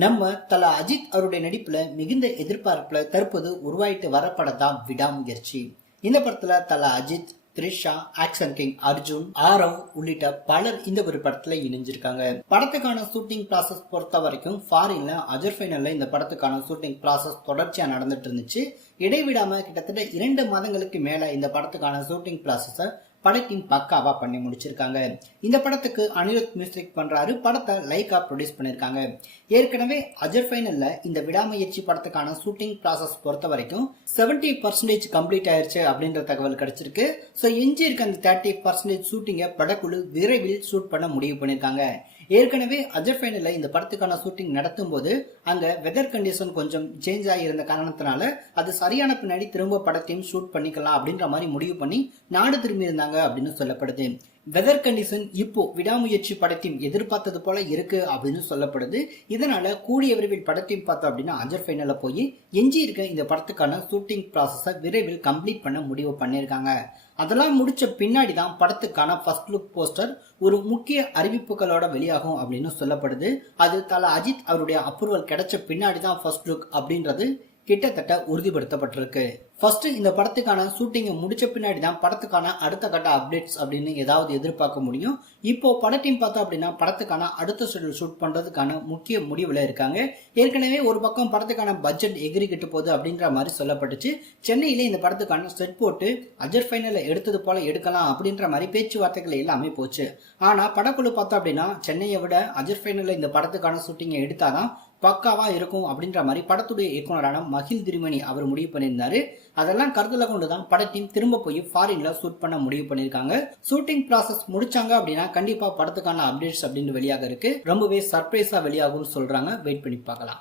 நம்ம தல அஜித் அவருடைய நடிப்புல மிகுந்த எதிர்பார்ப்புல தற்போது உருவாயிட்டு வர படம் தான் விடாமுயற்சி. இந்த படத்துல தல அஜித், த்ரிஷா, ஆக்ஷன் கிங் அர்ஜுன், ஆரவ் உள்ளிட்ட பலர் இந்த ஒரு படத்துல இணைஞ்சிருக்காங்க. படத்துக்கான ஷூட்டிங் ப்ராசஸ் பொறுத்த வரைக்கும் ஃபாரின்ல அஜர்பைனல்ல இந்த படத்துக்கான ஷூட்டிங் ப்ராசஸ் தொடர்ச்சியா நடந்துட்டு இருந்துச்சு. இடைவிடாம கிட்டத்தட்ட 2 மாதங்களுக்கு மேல இந்த படத்துக்கான ஷூட்டிங் ப்ராசஸ படத்தின் பக்காவா பண்ணி முடிச்சிருக்காங்க. இந்த படத்துக்கு அனிருத் மியூசிக் பண்றாரு. படத்தை லைகா ப்ரொடியூஸ் பண்ணிருக்காங்க. ஏற்கனவே அஜர்பைனல்ல இந்த விடாமுயற்சி படத்துக்கான ஷூட்டிங் ப்ராசஸ் பொறுத்த வரைக்கும் 70% கம்ப்ளீட் ஆயிருச்சு அப்படின்ற தகவல் கிடைச்சிருக்கு. சோ எஞ்சி இருக்க அந்த 30% ஷூட்டிங்கை படக்குழு விரைவில் ஷூட் பண்ண முடிவு பண்ணிருக்காங்க. ஏற்கனவே அஜர்பைனல்ல இந்த படத்துக்கான ஷூட்டிங் நடத்தும் போது அங்க வெதர் கண்டிஷன் கொஞ்சம் சேஞ்ச் ஆகியிருந்த காரணத்தினால அது சரியான பின்னாடி திரும்ப படத்தையும் ஷூட் பண்ணிக்கலாம் அப்படின்ற மாதிரி முடிவு பண்ணி நாடு திரும்பி இருந்தாங்க அப்படின்னு சொல்லப்படுது. வெதர் கண்டிஷன் இப்போ விடாமுயற்சி படத்தையும் எதிர்பார்த்தது போல இருக்கு அப்படின்னு சொல்லப்படுது. இதனால கூடிய விரைவில் படத்தையும் பார்த்தோம் அப்படின்னா அஜர்பைனல்ல போய் எஞ்சி இருக்க இந்த படத்துக்கான ஷூட்டிங் ப்ராசஸ விரைவில் கம்ப்ளீட் பண்ண முடிவு பண்ணிருக்காங்க. அதெல்லாம் முடிச்ச பின்னாடி தான் படத்துக்கான ஃபர்ஸ்ட் லுக் போஸ்டர் ஒரு முக்கிய அறிவிப்புகளோட வெளியாகும் அப்படின்னு சொல்லப்படுது. அது தல அஜித் அவருடைய அப்ரூவல் கிடைச்ச பின்னாடி தான் ஃபர்ஸ்ட் லுக் அப்படின்றது கிட்டத்தட்ட உறுதிப்படுத்தப்பட்டிருக்கு. ஃபர்ஸ்ட் இந்த படத்துக்கான ஷூட்டிங்கை முடிச்ச பின்னாடி தான் படத்துக்கான அடுத்த கட்ட அப்டேட்ஸ் அப்படின்னு ஏதாவது எதிர்பார்க்க முடியும். இப்போ படத்தையும் பார்த்தோம் அப்படின்னா படத்துக்கான அடுத்த ஷெட்யூல் ஷூட் பண்றதுக்கான முக்கிய முடிவுல இருக்காங்க. ஏற்கனவே ஒரு பக்கம் படத்துக்கான பட்ஜெட் எகிரிக்கிட்டு போகுது அப்படின்ற மாதிரி சொல்லப்பட்டுச்சு. சென்னையில இந்த படத்துக்கான செட் போட்டு அஜர்பைனல்ல எடுத்தது போல எடுக்கலாம் அப்படின்ற மாதிரி பேச்சுவார்த்தைகள் எல்லாமே போச்சு. ஆனா படக்குழு பார்த்தோம் அப்படின்னா சென்னையை விட அஜர்பைனல்ல இந்த படத்துக்கான ஷூட்டிங்கை எடுத்தாதான் பக்காவா இருக்கும் அப்படின்ற மாதிரி படத்துடைய இயக்குனரான மகிழ் திருமணி அவர் முடிவு பண்ணியிருந்தாரு. அதெல்லாம் கருத்துல கொண்டுதான் படத்தையும் திரும்ப போய் ஃபாரின்ல ஷூட் பண்ண முடிவு பண்ணிருக்காங்க. ஷூட்டிங் ப்ராசஸ் முடிச்சாங்க அப்படின்னா கண்டிப்பா படத்துக்கான அப்டேட்ஸ் அப்படின்னு வெளியாக இருக்கு. ரொம்பவே சர்ப்ரைஸா வெளியாகும்னு சொல்றாங்க. வெயிட் பண்ணி பார்க்கலாம்.